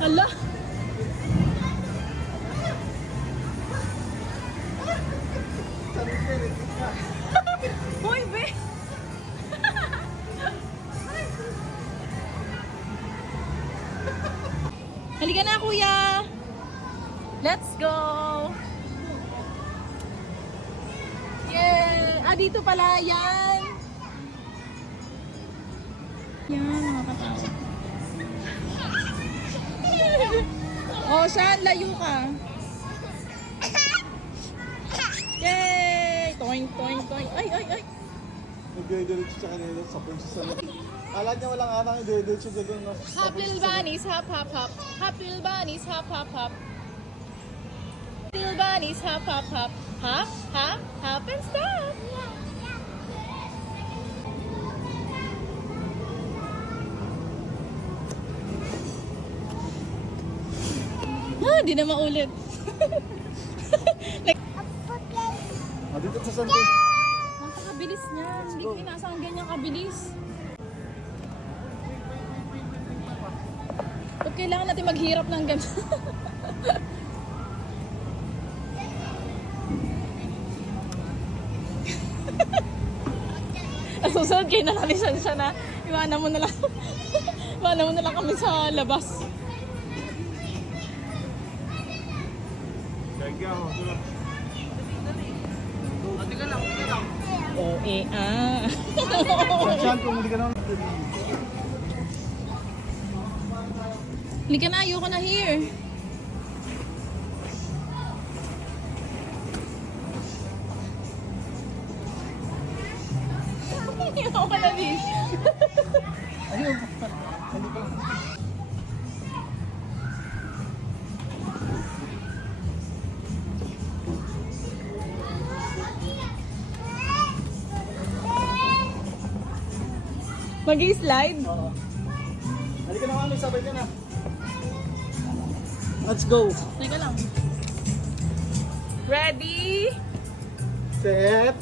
Hala! Hoy, be! Halika na, kuya! Let's go! Yeah! Ah, dito pala! Yan! Yan, nakakatawa. Oh, saan? Layo ka. Yay! Toing, toing, toing. Ay, ay, ay! Nagdidiretso siya kanina sa prinsesa. Kala niya walang anak, nagdidiretso siya doon. Hop, little bunnies, hop, hop, hop. Hop, little bunnies, hop, hop, hop. Little bunnies, hop, hop, hop. Hop, hop, hop, and stop. Ah, di na maulit. Like, Dito sa Santi. napakabilis niya. Hindi ko inaasang ganyan kabilis. Ba't kailangan natin maghirap ng gano'n? Ang susunod kayo na nalisan siya na iwanan mo na lang. Iwanan mo na lang kami sa labas. Oo, ah. Diyan, kung hindi ka naman. Hindi ka na, ayoko na here. Ayoko na this. Ayun. Hindi pa. Mag-i-slide? Oo. Halika na kami, sabay ka na. Let's go. Teka lang. Ready? Set.